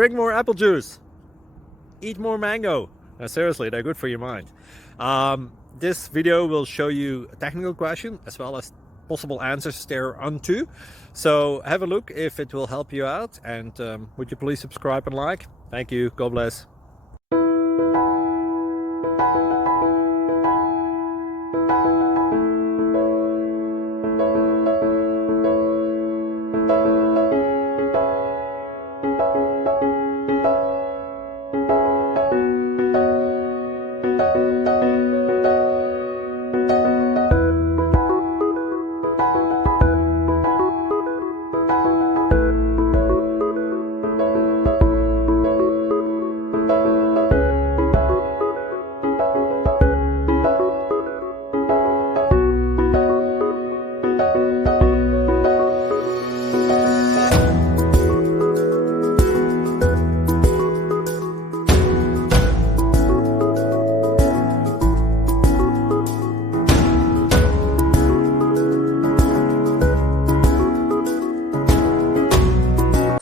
drink more apple juice, eat more mango. Seriously, they're good for your mind. This video will show you a technical question as well as possible answers thereunto. So have a look if it will help you out, and would you please subscribe and like? Thank you. God bless.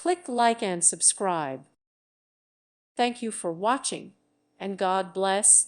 Click like and subscribe. Thank you for watching, and God bless.